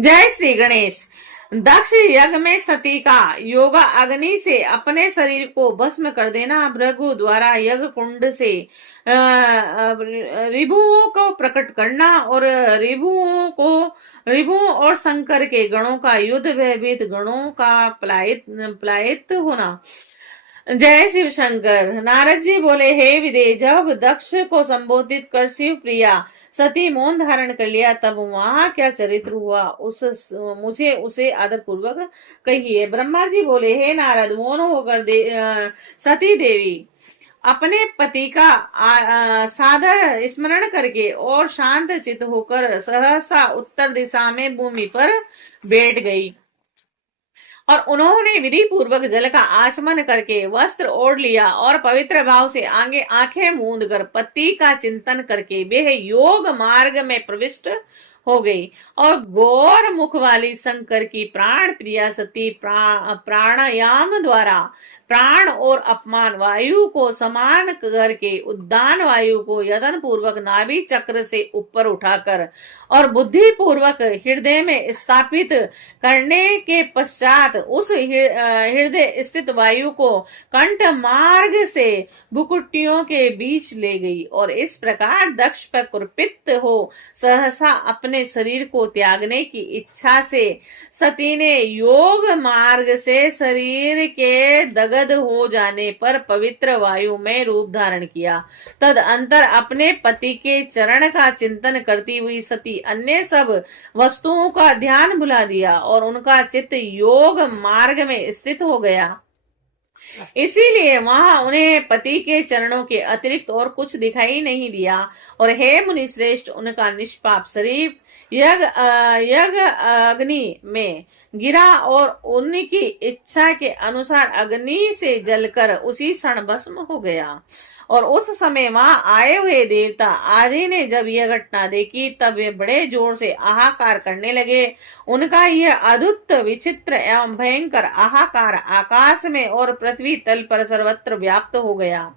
जय श्री गणेश। दक्ष यज्ञ में सती का योगा अग्नि से अपने शरीर को भस्म कर देना, भृगु द्वारा यज्ञ कुंड से रिभुओं को प्रकट करना और रिभुओं और शंकर के गणों का युद्ध, भयभीत गणों का पलायित होना। जय शिव शंकर। नारद जी बोले, हे विदे, जब दक्ष को संबोधित कर शिव प्रिया सती मौन धारण कर लिया, तब वहां क्या चरित्र हुआ मुझे उसे आदर पूर्वक कहिए। ब्रह्मा जी बोले, हे नारद, मौन होकर सती देवी अपने पति का सादर स्मरण करके और शांत चित्त होकर सहसा उत्तर दिशा में भूमि पर बैठ गई और उन्होंने विधि पूर्वक जल का आचमन करके वस्त्र ओढ़ लिया और पवित्र भाव से आगे आंखें मूंद कर पति का चिंतन करके वे योग मार्ग में प्रविष्ट हो गई और गौर मुख वाली शंकर की प्राण प्रिया सती प्राणायाम द्वारा प्राण और अपमान वायु को समान करके उद्दान वायु को यतन पूर्वक नाभि चक्र से ऊपर उठाकर और बुद्धि पूर्वक हृदय में स्थापित करने के पश्चात उस हृदय स्थित वायु को कंठ मार्ग से भुकुटियों के बीच ले गई और इस प्रकार दक्ष पर कुपित हो सहसा अपने शरीर को त्यागने की इच्छा से सती ने योग मार्ग से शरीर के दगद हो जाने पर पवित्र वायु में रूप धारण किया। तद अंतर अपने पति के चरण का चिंतन करती हुई सती अन्य सब वस्तुओं का ध्यान भुला दिया और उनका चित्त योग मार्ग में स्थित हो गया। इसीलिए वहां उन्हें पति के चरणों के अतिरिक्त और कुछ दिखाई नहीं दिया और हे मुनि श्रेष्ठ, उनका निष्पाप शरीर यज्ञ अग्नि में गिरा और उनकी इच्छा के अनुसार अग्नि से जलकर उसी क्षण भस्म हो गया। और उस समय वहां आए हुए देवता आदि ने जब यह घटना देखी तब वे बड़े जोर से आहाकार करने लगे। उनका यह अद्भुत, विचित्र एवं भयंकर आहाकार आकाश में और पृथ्वी तल पर सर्वत्र व्याप्त हो गया।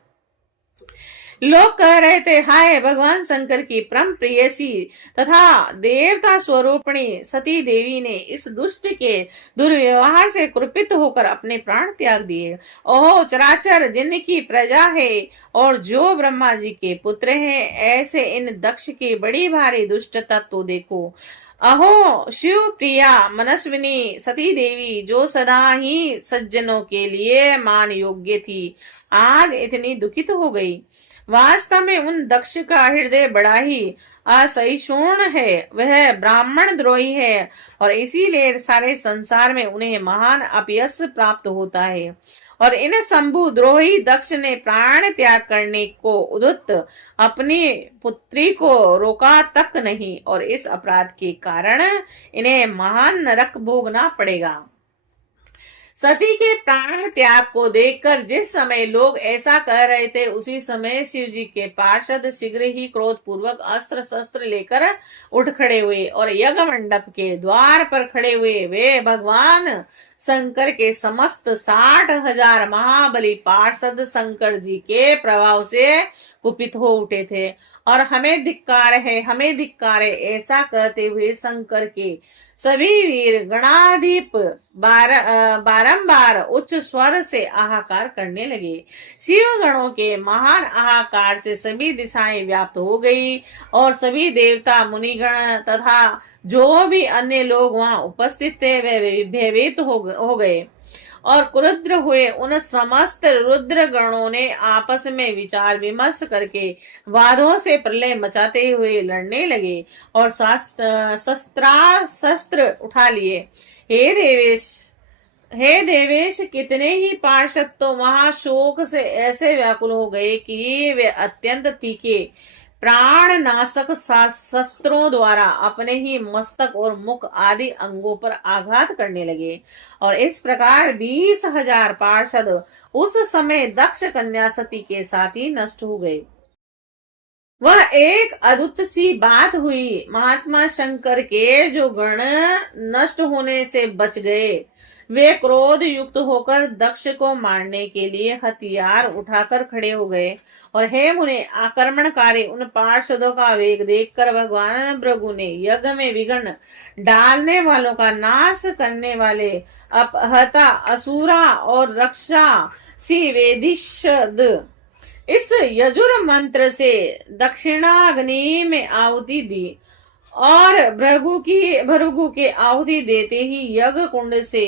लोग कह रहे थे, हाय भगवान शंकर की परम प्रेयसी तथा देवता स्वरूपिणी सती देवी ने इस दुष्ट के दुर्व्यवहार से कुपित होकर अपने प्राण त्याग दिए। ओहो चराचर जिनकी प्रजा है और जो ब्रह्मा जी के पुत्र हैं, ऐसे इन दक्ष की बड़ी भारी दुष्टता तो देखो। अहो शिव प्रिया मनस्विनी सती देवी, जो सदा ही सज्जनों के लिए मान योग्य थी, आज इतनी दुखित हो गई। वास्तव में उन दक्ष का हृदय बड़ा ही असहिष्णु है, वह ब्राह्मण द्रोही है और इसीलिए सारे संसार में उन्हें महान अपयश प्राप्त होता है। और इन शंभु द्रोही दक्ष ने प्राण त्याग करने को उद्युक्त अपनी पुत्री को रोका तक नहीं और इस अपराध के कारण इन्हें महान नरक भोगना पड़ेगा। सती के प्राण त्याग को देखकर जिस समय लोग ऐसा कह रहे थे, उसी समय शिव जी के पार्षद शीघ्र ही क्रोध पूर्वक अस्त्र शस्त्र लेकर उठ खड़े हुए और यज्ञ मंडप के द्वार पर खड़े हुए वे भगवान शंकर के समस्त 60,000 महाबली पार्षद शंकर जी के प्रभाव से कुपित हो उठे थे और हमें धिक्कार है, हमें धिक्कार है, ऐसा कहते हुए शंकर के सभी वीर गणाधिप बारंबार उच्च स्वर से आहाकार करने लगे। शिव गणों के महान आहाकार से सभी दिशाएं व्याप्त हो गई और सभी देवता मुनिगण तथा जो भी अन्य लोग वहां उपस्थित थे वे भयभीत हो गए और क्रुद्ध हुए। उन समस्त रुद्र गणों ने आपस में विचार विमर्श करके वादों से प्रलय मचाते हुए लड़ने लगे और शस्त्र उठा लिए। हे देवेश, कितने ही पार्षद तो वहां शोक से ऐसे व्याकुल हो गए कि वे अत्यंत तीखे प्राण नाशक शस्त्रों द्वारा अपने ही मस्तक और मुख आदि अंगों पर आघात करने लगे और इस प्रकार 20,000 पार्षद उस समय दक्ष कन्या सती के साथ ही नष्ट हो गए। वह एक अद्भुत सी बात हुई। महात्मा शंकर के जो गण नष्ट होने से बच गए, वे क्रोध युक्त होकर दक्ष को मारने के लिए हथियार उठाकर खड़े हो गए। और हे मुने, आक्रमणकारी उन पार्षदों का वेग देखकर भगवान भृगु ने यज्ञ में विघ्न डालने वालों का नाश करने वाले अपहता, असुरा और रक्षा सी वेदिशद इस यजुर मंत्र से दक्षिणाग्नि में आहुति दी। और भृगु के आहुति देते ही यज्ञ कुंड से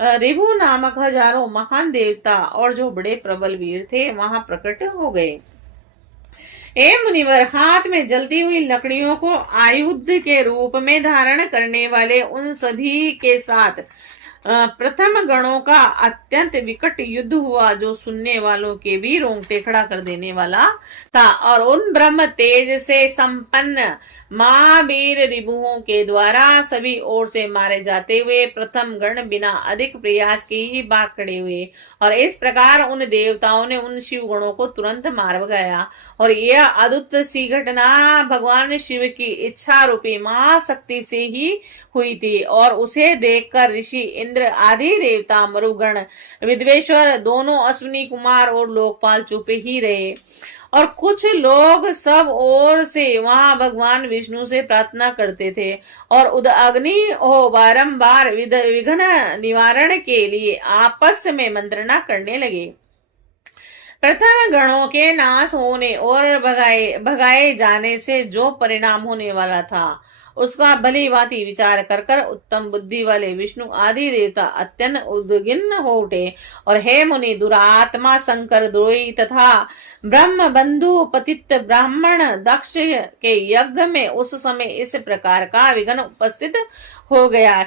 रिभु नामक हजारों महान देवता और जो बड़े प्रबल वीर थे वहां प्रकट हो गए। हे मुनिवर, हाथ में जलती हुई लकड़ियों को आयुध के रूप में धारण करने वाले उन सभी के साथ प्रथम गणों का अत्यंत विकट युद्ध हुआ, जो सुनने वालों के भी रोंगटे खड़ा कर देने वाला था। और उन ब्रह्म तेज से संपन्न महावीर रिपुओं के द्वारा सभी ओर से मारे जाते हुए प्रथम गण बिना अधिक प्रयास के ही भाग खड़े हुए। और इस प्रकार उन देवताओं ने उन शिव गणों को तुरंत मार भगाया। और यह अद्भुत सी घटना भगवान शिव की इच्छा रूपी महाशक्ति से ही हुई थी। और उसे देखकर ऋषि इंद्र आदि देवता, मरुगण, विद्वेश्वर, दोनों अश्विनी कुमार और लोकपाल चुप ही रहे। और कुछ लोग सब ओर से वहां भगवान विष्णु से प्रार्थना करते थे और उद अग्नि हो बारंबार विघ्न निवारण के लिए आपस में मंत्रणा करने लगे। प्रथम गणों के नाश होने और भगाए जाने से जो परिणाम होने वाला था उसका भली भांति विचार कर कर उत्तम बुद्धि वाले विष्णु आदि देवता अत्यंत उद्विग्न हो उठे। और हे मुनि, दुरात्मा शंकर द्रोही तथा ब्रह्म बंधु पतित ब्राह्मण दक्ष के यज्ञ में उस समय इस प्रकार का विघ्न उपस्थित हो गया।